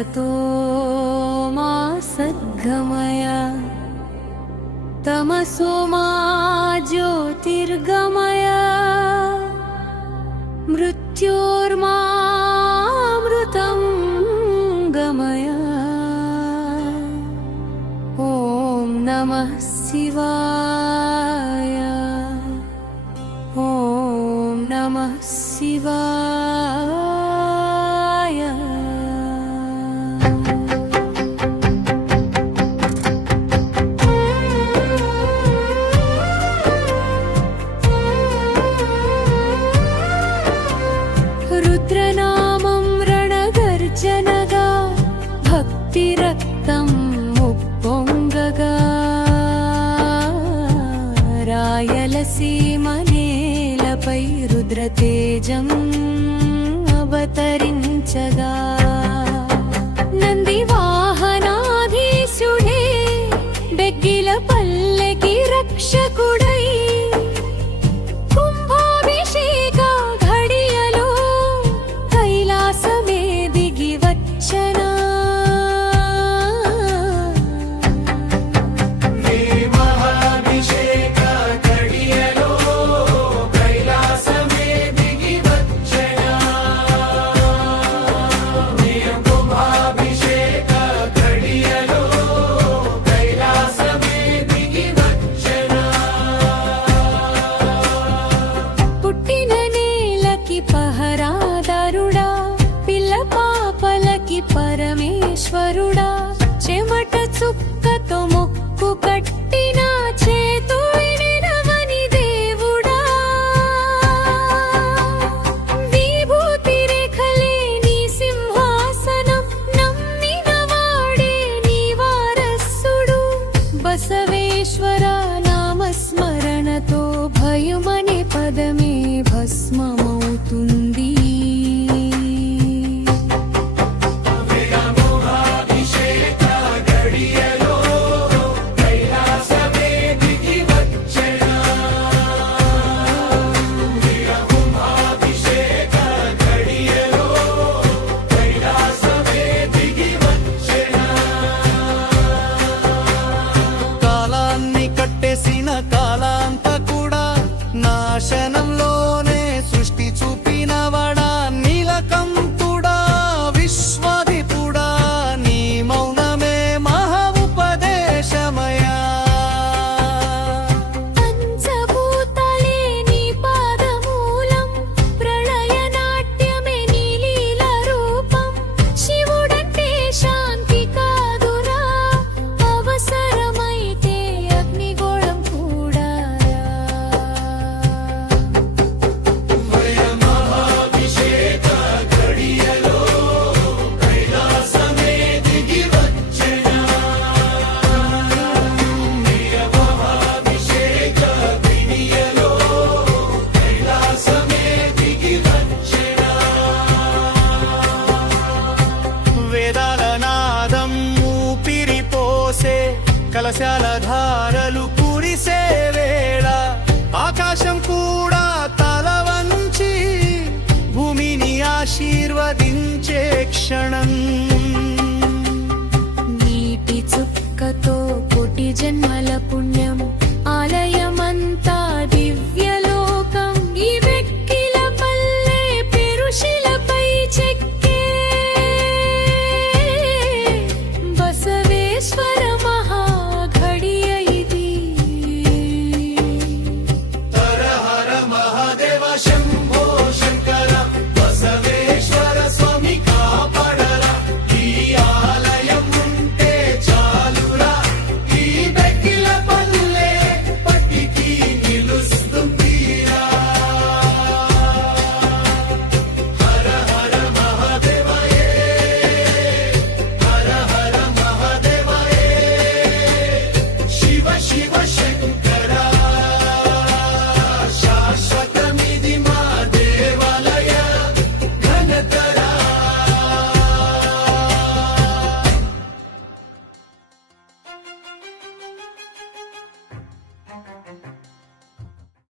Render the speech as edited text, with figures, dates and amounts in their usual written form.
असतो मा सद्गमय तमसो मा ज्योतिर्गमय मृत्योर्मामृतं गमय। ॐ नमः शिवाय। ॐ नमः शिवाय। रुद्रनामं रणगर्जनगा भक्तिरक्तम् उप्पोङ्गगा రాయలసీమనేలపై రుద్రతేజం అవతరించగా నంది వాహనాధీశుడే బెగ్గిల పల్లెకి రక్షకుడై కుంభాభిషేక ఘడియలో కైలాసమే దిగి వచ్చనా పరమేశ్వరుడా చెమట చుక్కతో మొక్కు కట్టిన చేతు వినవని దేవుడా విభూతి రేఖలే నీ సింహాసనం నమ్మిన వాడే నీ వారసుడు బసవేశ్వర నామస్మరణతో భయమనే పదమే భస్మమవుతుంది। నాశనంలోనే సృష్టి చూపినవడా నీలకంఠుడా విశ్వధిపుడా నీ మౌనమే మహా ఉపదేశమయా। పంచభూతాలే నీ పాదమూలం ప్రళయ నాట్యమే నీ లీల రూపం శివుడంటే శాంతి కాదురా అవసరమైతే అగ్నిగోళం కూడా వేదాల నాదం ఊపిరిపోసే కలశాల ధారలు కురిసే వేళ ఆకాశం కూడా తల వంచి భూమిని ఆశీర్వదించే క్షణం